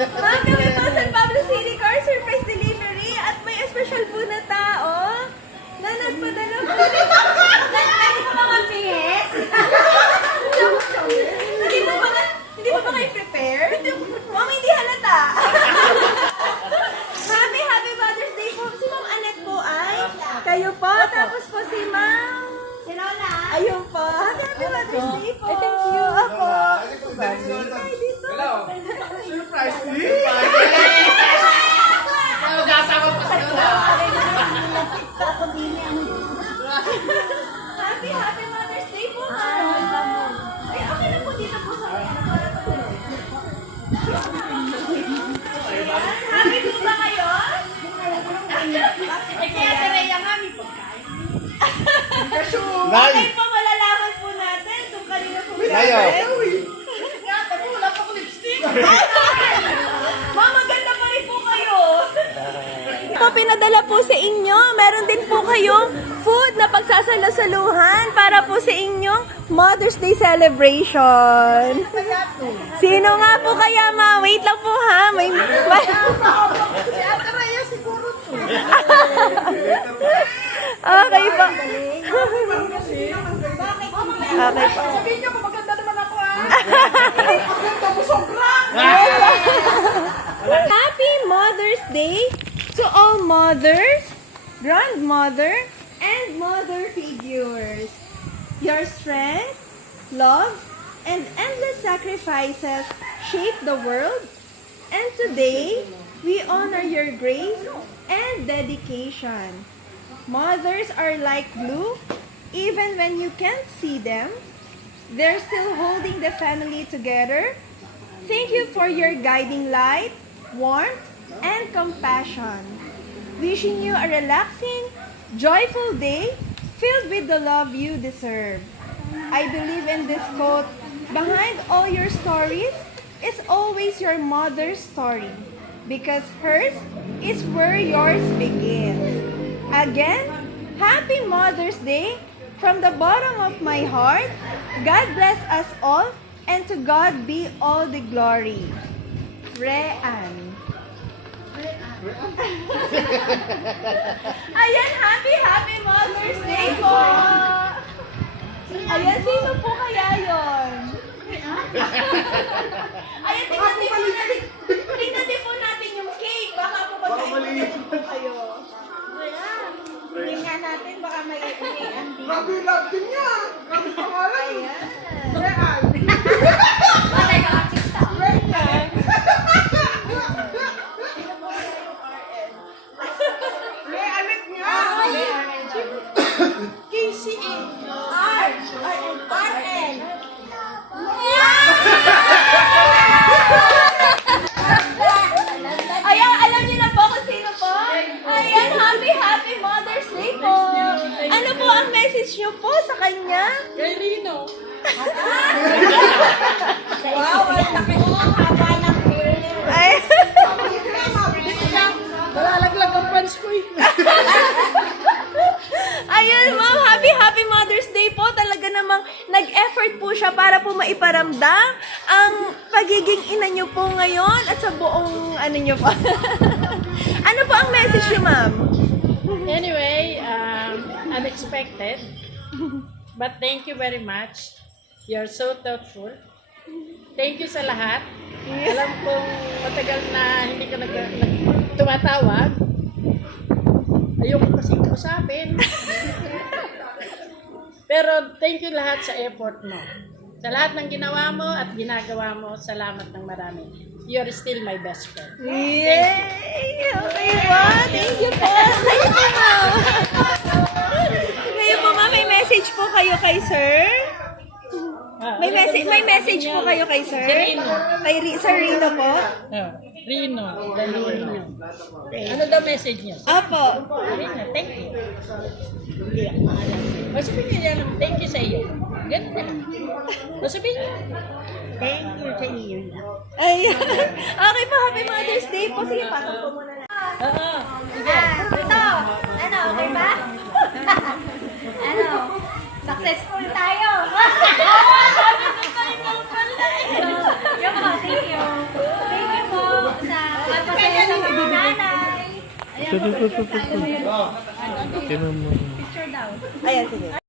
Ma'am, kami po San Pablo City Car Surprise Delivery at may special po na tao na nagpadala po. Nagpadala po mga PS? Hindi mo ba kayo prepare? Ma'am, hindi halata. Happy Mother's Day po. Si Ma'am Annette po ay kayo po. Tapos po si Ma'am si Lola. Ayun po. Happy Mother's Day po. Thank you. Ako. Ay, dito. Surprise me! Kasama pa sa Happy Mother's Day po, ma'am. Ay, okay na po dito po sa akin. Happy po ba kayo? Ay, kaya Tereya nga, may pagkain. Okay po, malalaman po natin kung kanina po. Wala pa ko lipstick. Ma'am, maganda pa rin po kayo. Po, pinadala po sa inyo. Meron din po kayong food na pagsasalo-saluhan para po sa inyong Mother's Day celebration. Sino nga po kaya, ma? Wait lang po, ha? Si Ate Rhea siguro to. Okay po. Okay po. Sabihin niyo kung maganda naman ako, ha? Maganda mo sobra! Happy Mother's Day to all mothers, grandmother, and mother figures. Your strength, love, and endless sacrifices shape the world. And today, we honor your grace and dedication. Mothers are like glue. Even when you can't see them, they're still holding the family together. Thank you for your guiding light, warmth, and compassion. Wishing you a relaxing, joyful day filled with the love you deserve. I believe in this quote, behind all your stories is always your mother's story, because hers is where yours begins. Again, Happy Mother's Day from the bottom of my heart. God bless us all, and to God be all the glory. Rean. Ayan, happy Mother's Day po! Ayan, sino po kaya yun? Ayan, tingnan din po natin yung cake. Baka po magkaibigan po kayo. Tingnan natin, baka may andi. Grabe yung love team niya! Grabe pangalan! Ayan. Real! Realit niya! KCA! RN. Ayan, alam niyo na po kung sino po? Ayan, happy Mother's Day po. Ano po ang message niyo po sa kanya? Kay Rino! Wow, ang laki mo. Haba ng hair. Ay. Malalaglag ang pants ko eh! Ayun, ma'am. Happy Mother's Day po. Talaga namang nag-effort po siya para po maiparamdam ang pagiging ina niyo po ngayon at sa buong ano niyo po. Ano po ang message niyo, ma'am? Anyway, unexpected. But thank you very much. You're so thoughtful. Thank you sa lahat. Alam kong matagal na hindi ka tumatawag. Ayoko kasi kausapin. Pero thank you lahat sa effort mo. Sa lahat ng ginawa mo at ginagawa mo, salamat ng marami. You're still my best friend. Yay! Okay po. Thank you po. Thank you, ma'am. Ngayon po, ma'am, may message po kayo kay sir? May message po kayo kay sir? Si Rino. Kay Sir Rino po? Rino. Ano daw message niya? Apo. Rino, thank you. O sabihin niya, thank you sa iyo. Ganun na. O sabihin niya, thank you sa iyo. Ayan. Okay po, Happy Mother's Day po. Sige, patong po muna na. Oo. Sige. Ito. Ano, okay ba? Ano? Successful tayo. Sabi ko tayo ng pala. Yung mga, thank you. Ito. Tingnan mo. Ayan, sige.